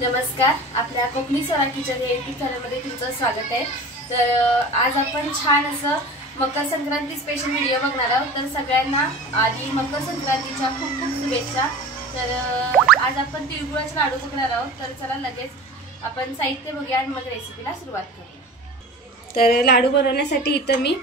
नमस्कार, आपल्या कोकणी स्वरा किचन या यूट्यूब चॅनलमध्ये तुमचं स्वागत आहे। तर आज आपण छान असं मकर संक्रांती स्पेशल व्हिडिओ बघणार आहोत। तर सगळ्यांना आधी मकर संक्रांतीच्या खूप खूप शुभेच्छा। तर आज आपण तिळगुळाचे लाडू बघणार आहोत। तर चला लगेच आपण साहित्य बघूया आणि मग रेसिपीला सुरुवात करूया। तर लाडू बनवण्यासाठी इथं मी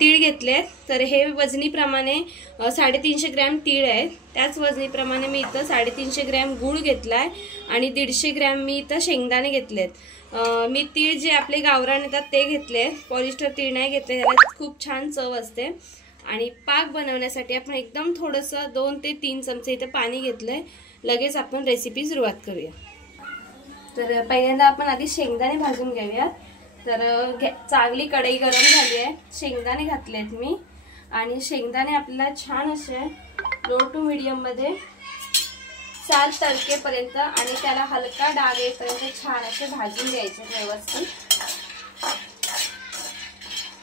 तीळ घेतले। तर हे वजनीप्रमाणे 350 ग्रॅम तीळ आहे। त्याच वजनीप्रमाणे मी इथं 350 ग्रॅम गूळ घेतलाय आणि 150 ग्रॅम मी इथं शेंगदाणे घेतलेत। मी तीळ जे आपले गावरान येतात ते घेतले, पॉलिस्टर तीळ नाही घेतले, त्याला खूप छान चव असते। आणि पाक बनवण्यासाठी आपण एकदम थोडंसं 2 ते 3 चमचे इथे पाणी घेतलंय। लगेच आपण रेसिपी सुरुवात करूया। तर पहिल्यांदा आपण आधी शेंगदाणे भाजून घेऊया। तर चांगली कढई गरम झाली आहे, शेंगदाणे घातलेत मी आणि शेंगदाणे आपल्याला छान असे लो टू मीडियम मध्ये साल तडकेपर्यंत आणि त्याला हलका डाग येईपर्यंत छान असे भाजून घ्यायचे व्यवस्थित।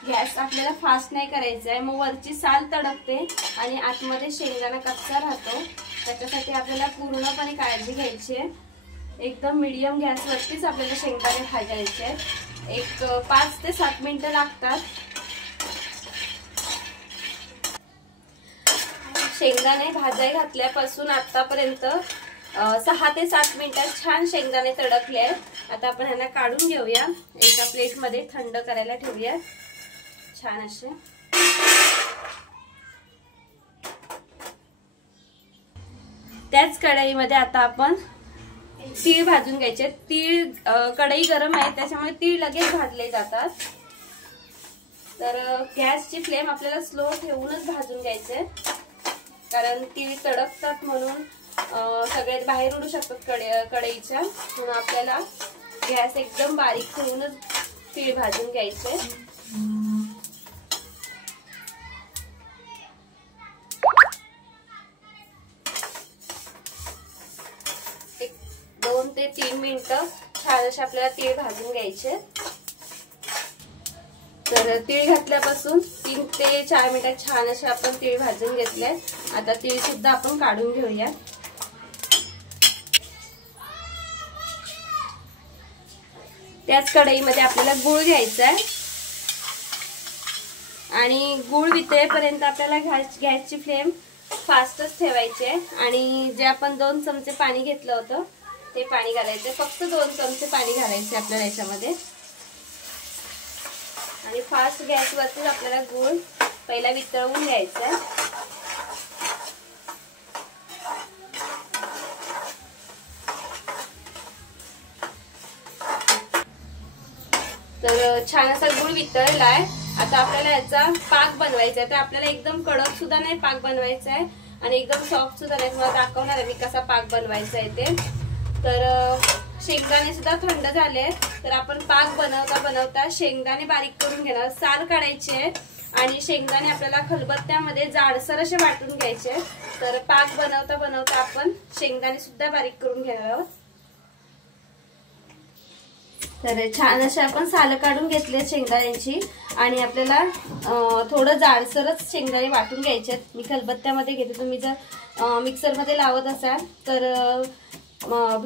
गॅस आपल्याला फास्ट नाही करायचा आहे, मग वरची साल तडकते आणि आतमध्ये शेंगदाणा कच्चा राहतो। त्याच्यासाठी आपल्याला पूर्णपणे काळजी घ्यायची आहे। एकदम मीडियम गॅसवरतीच आपल्याला शेंगदाणे भाजायचे आहेत। एक 5 ते 7 मिनिटं लागतात। शेंगदाणे भाजाय घातल्यापासून आतापर्यंत 6 ते 7 मिनिटात छान शेंगदाणे तडकले आहेत। आता आपण ह्यांना काढून घेऊया, एका प्लेट मध्ये थंड करायला ठेवूया छान असे। त्याच कढईमध्ये आता आपण तीळ भाजून घ्यायचे। तीळ कढई गरम आहे त्याच्यामुळे तीळ लगेच भाजले जातात। तर गॅसची फ्लेम आपल्याला स्लो ठेवूनच भाजून घ्यायचे, कारण तीळ तडकतात म्हणून सगळे बाहेर उडू शकतात कढईच्या, म्हणून आपल्याला गॅस एकदम बारीक ठेवूनच तीळ भाजून घ्यायचे। एक 2 ते 3 मिनिटं छान असे आपल्याला तीळ भाजून घ्यायचे। तर तीळ घातल्यापासून 3 ते 4 मिनिटात छान असे आपण तीळ भाजून घेतले। आता तीळ सुद्धा आपण काढून घेऊया। त्याच कढईमध्ये आपल्याला गूळ घ्यायचा आहे आणि गूळ वितळेपर्यंत आपल्याला गॅसची फ्लेम फास्टच ठेवायची आहे। आणि जे आपण 2 चमचे पाणी घेतलं होतं ते पाणी घालायचे, फक्त 2 चमचे पाणी घालायचे आपल्याला याच्यामध्ये। आणि फास्ट गॅसवरती आपल्याला गूळ पहिला वितळवून घ्यायचा आहे। तर छान असा गूळ वितळलाय। आता आपल्याला याचा पाक बनवायचा आहे। तर आपल्याला एकदम कडक सुद्धा नाही पाक बनवायचा आहे आणि एकदम सॉफ्ट सुद्धा नाही। तुम्हाला दाखवणार आहे मी कसा पाक बनवायचा आहे ते। तर शेंगदाणे सुद्धा थंड झाले, तर आपण पाक बनवता बनवता शेंगदाणे बारीक करून घेणार। साल काढायचे आणि शेंगदाणे आपल्याला खलबत्त्यामध्ये जाडसर असे वाटून घ्यायचे। तर पाक बनवता बनवता आपण शेंगदाणे सुद्धा बारीक करून घेणार आहोत। तर छान असे आपण साल काढून घेतले शेंगदाण्याची आणि आपल्याला थोडं जाडसरच शेंगदाणे वाटून घ्यायचे। मी खलबत्त्यामध्ये घेते, तुम्ही जर मिक्सरमध्ये लावत असाल तर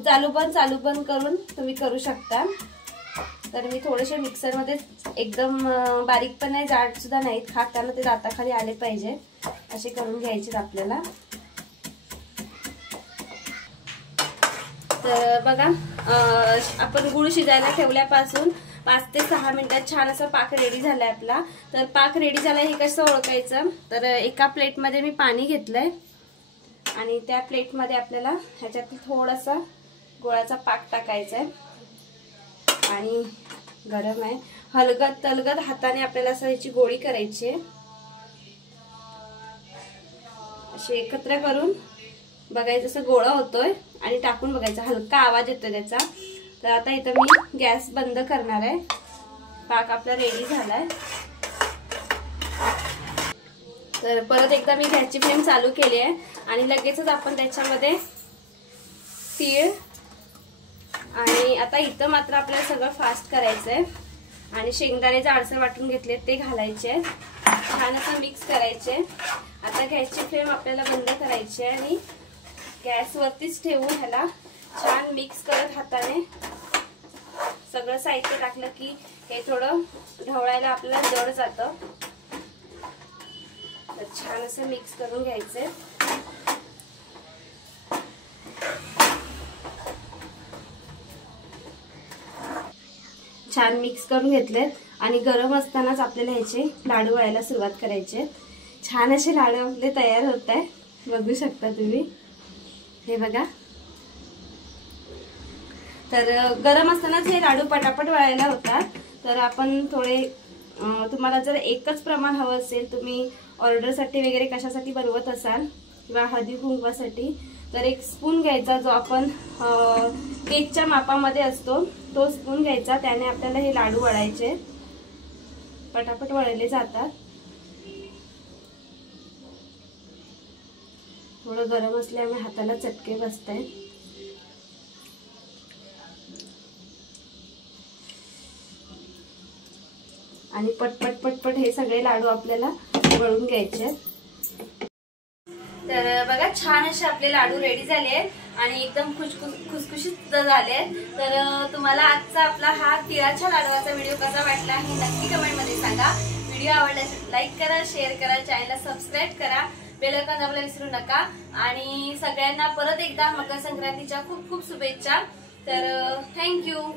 चालू बंद करून तुम्ही करू शकता। तर मी थोडेसे मिक्सरमध्ये एकदम बारीक पण नाही, जाड सुद्धा नाही, खाताना ते दाताखाली आले पाहिजे असे करून घ्यायचे आपल्याला। तर बघा, आपण गूळ शिजायला ठेवल्यापासून 5 ते 6 मिनिटात छान असा पाक रेडी झालाय आपला। तर पाक रेडी झालाय हे कसं ओळखायचं, तर एका प्लेटमध्ये मी पाणी घेतलंय आणि त्या प्लेटमध्ये आपल्याला ह्याच्यात थोडासा गुळाचा पाक टाकायचा आहे आणि गरम आहे, हलगत तलगत हाताने आपल्याला असं याची गोळी करायची आहे। असे एकत्र करून बघायचं असं गोळा होतोय आणि टाकून बघायचा, हलका आवाज येतोय त्याचा। तर आता इथं मी गॅस बंद करणार आहे। पाक आपला रेडी झालाय। तर परत एकदा मी गॅसची फ्लेम चालू केली आहे आणि लगेचच आपण त्याच्यामध्ये तीळ आणि आता इथं मात्र आपल्याला सगळं फास्ट करायचंय आणि शेंगदाणे जाडसर वाटून घेतले ते घालायचे, छान असं मिक्स करायचे। आता गॅसची फ्लेम आपल्याला बंद करायची आणि गॅसवरतीच ठेवून ह्याला छान छान मिक्स करत हाताने सगळं साहित्य टाकलं की हे थोडं ढवळायला आपल्याला जड जातं. तर छान असं मिक्स करून घ्यायचंय. छान मिक्स करून घेतलेत आणि गरम असतानाच आपल्याला ह्याचे लाडू वळायला सुरुवात करायची. छान असे लाडू आपले तयार होत आहे, बघू शकता तुम्ही. हे बघा. तर गरम असतानाच हे लाडू पटापट वळायला होतात. तर आपण थोडे तुम्हाला जर एकच प्रमाण हवं असेल, तुम्ही ऑर्डरसाठी वगैरे कशासाठी बनवत असाल किंवा हळदी कुंकवासाठी, तर 1 स्पून घ्यायचा जो आपण केकच्या मापामध्ये असतो तो स्पून घ्यायचा. त्याने आपल्याला हे लाडू वळायचे, पटापट वळले जातात. थोडं गरम असल्यामुळे हाताला चटके बसतायत. आणि पटपट पटपट हे सगळे लाडू आपल्याला वळून घ्यायचे. तर बघा छान असे आपले लाडू रेडी झाले आहेत आणि एकदम खुसखुशीत झाले आहेत. तर तुम्हाला आजचा आपला हा तिळाच्या लाडवाचा व्हिडिओ कसा वाटला हे नक्की कमेंट मध्ये सांगा. व्हिडिओ आवडल्यास लाईक करा, शेअर करा, चॅनलला सबस्क्राईब करा, बेल आयकॉन दाबायला विसरू नका. आणि सगळ्यांना परत एकदा मकर संक्रांतीच्या खूप खूप शुभेच्छा. तर थँक्यू.